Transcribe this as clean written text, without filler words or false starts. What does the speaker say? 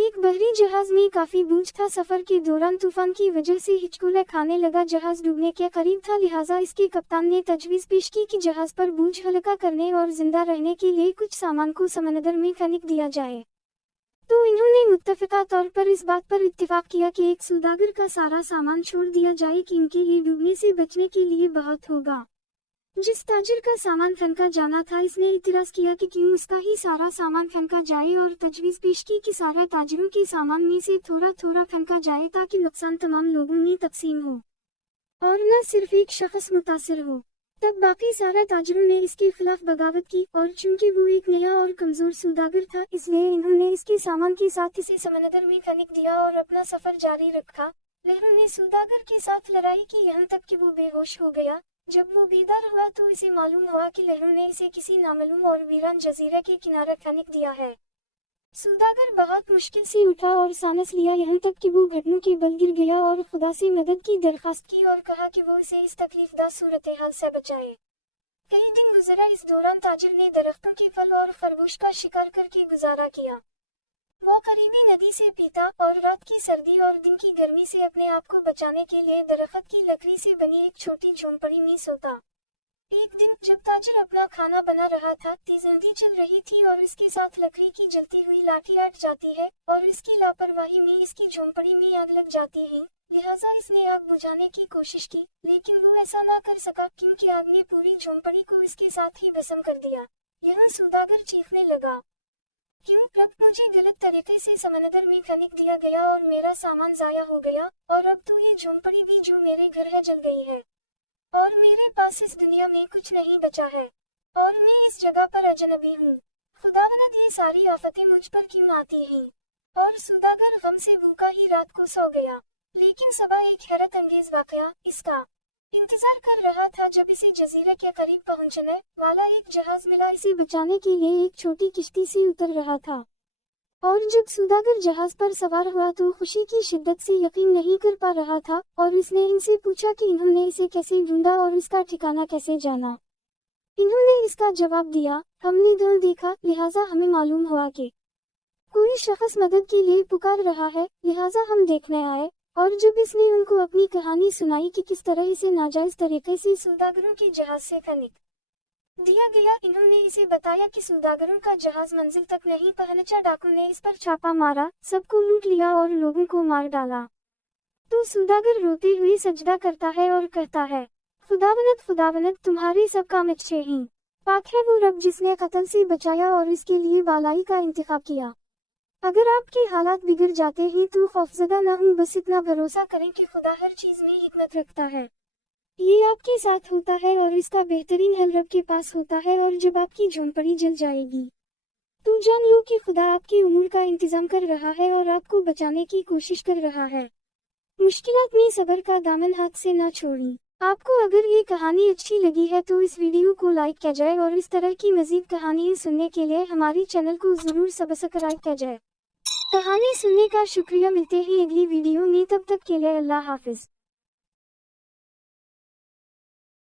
एक बहरी जहाज में काफी बोझ था। सफर के दौरान तूफान की वजह से हिचकोले खाने लगा। जहाज डूबने के करीब था, लिहाजा इसके कप्तान ने तजवीज़ पेश की कि जहाज पर बोझ हल्का करने और जिंदा रहने के लिए कुछ सामान को समंदर में फेंक दिया जाए। तो इन्होंने मुत्तफ़िका तौर पर इस बात पर इत्तिफाक किया कि एक सौदागर का सारा सामान छोड़ दिया जाए कि इनके लिए डूबने से बचने के लिए बहुत होगा। जिस ताजिर का सामान फेंका जाना था, इसने इतराज़ किया कि क्यों उसका ही सारा सामान फेंका जाए और तजवीज़ पेश की कि सारा ताजिरों के सामान में से थोड़ा थोड़ा फेंका जाए ताकि नुकसान तमाम लोगों में तकसीम हो और न सिर्फ एक शख्स मुतासिर हो। तब बाकी सारे ताजिरों ने इसके खिलाफ बगावत की और चूंकि वो एक नया और कमजोर सौदागर था, इसलिए इन्होंने इसके सामान के साथ इसे समंदर में फेंक दिया और अपना सफर जारी रखा। लहरों ने सौदागर के साथ लड़ाई की यहाँ तक कि वो बेहोश हो गया। जब वो बेदार हुआ तो इसे मालूम हुआ कि लहरों ने इसे किसी नामालूम और वीरान जजीरे के किनारे फेंक दिया है। सौदागर बहुत मुश्किल से उठा और सांस लिया, यहाँ तक कि वो घुटनों के बल गिर गया और खुदा से मदद की दरख्वास्त की और कहा कि वो इसे इस तकलीफदा सूरत-ए-हाल से बचाए। कई दिन गुजरा। इस दौरान ताजिर ने दरख्तों के फल और खरगोश का शिकार करके गुजारा किया। वो करीबी नदी से पीता और रात की सर्दी और दिन की गर्मी से अपने आप को बचाने के लिए दरख्त की लकड़ी से बनी एक छोटी झोंपड़ी में सोता। एक दिन जब ताजिर अपना खाना बना रहा था, तेज आंधी चल रही थी और इसके साथ लकड़ी की जलती हुई लाठी अट जाती है और इसकी लापरवाही में इसकी झोंपड़ी में आग लग जाती है। लिहाजा इसने आग बुझाने की कोशिश की, लेकिन वो ऐसा ना कर सका क्योंकि आग ने पूरी झोंपड़ी को इसके साथ ही भस्म कर दिया। यहाँ सौदागर चीखने लगा, क्यों रब, मुझे गलत तरीके से समंदर में फेंक दिया गया और मेरा सामान जाया हो गया, और अब तो ये झोंपड़ी भी जो मेरे घर है जल गई है और मेरे पास इस दुनिया में कुछ नहीं बचा है और मैं इस जगह पर अजनबी हूँ। खुदावंद, ये सारी आफतें मुझ पर क्यों आती हैं? और सौदागर गम से भूखा ही रात को सो गया। लेकिन सुबह एक हैरत अंगेज वाकया इसका इंतजार कर रहा था। जब इसे जजीरे के करीब पहुंचने वाला एक जहाज मिला, इसे बचाने के लिए एक छोटी किश्ती से उतर रहा था। और जब सौदागर जहाज पर सवार हुआ तो खुशी की शिद्दत से यकीन नहीं कर पा रहा था और इसने इनसे पूछा कि इन्होंने इसे कैसे ढूंढा और इसका ठिकाना कैसे जाना। इन्होंने इसका जवाब दिया, हमने दल देखा, लिहाजा हमें मालूम हुआ कि कोई शख्स मदद के लिए पुकार रहा है, लिहाजा हम देखने आए। और जब इसने उनको अपनी कहानी सुनाई कि किस तरह इसे नाजायज तरीके से सौदागरों के जहाज से फेंक दिया गया, इन्होंने इसे बताया कि सौदागरों का जहाज मंजिल तक नहीं पहुंचा। डाकू ने इस पर छापा मारा, सबको लूट लिया और लोगों को मार डाला। तो सौदागर रोते हुए सजदा करता है और कहता है, खुदावंद खुदावंद, तुम्हारे सब काम अच्छे हैं। पाक है वो रब जिसने कत्ल से बचाया और इसके लिए भलाई का इंतखाब किया। अगर आपके हालात बिगड़ जाते हैं तो खौफजदा ना हो, बस इतना भरोसा करें कि खुदा हर चीज में हिकमत रखता है। ये आपके साथ होता है और इसका बेहतरीन हल रब के पास होता है। और जब आपकी झोंपड़ी जल जाएगी तो जान लो कि खुदा आपके उमूर का इंतजाम कर रहा है और आपको बचाने की कोशिश कर रहा है। मुश्किलात में सब्र का दामन हाथ से ना छोड़ें। आपको अगर ये कहानी अच्छी लगी है तो इस वीडियो को लाइक किया जाए और इस तरह की मजीद कहानियाँ सुनने के लिए हमारे चैनल को जरूर सब्सक्राइब किया जाए। कहानी सुनने का शुक्रिया। मिलते हैं अगली वीडियो में, तब तक के लिए अल्लाह हाफिज।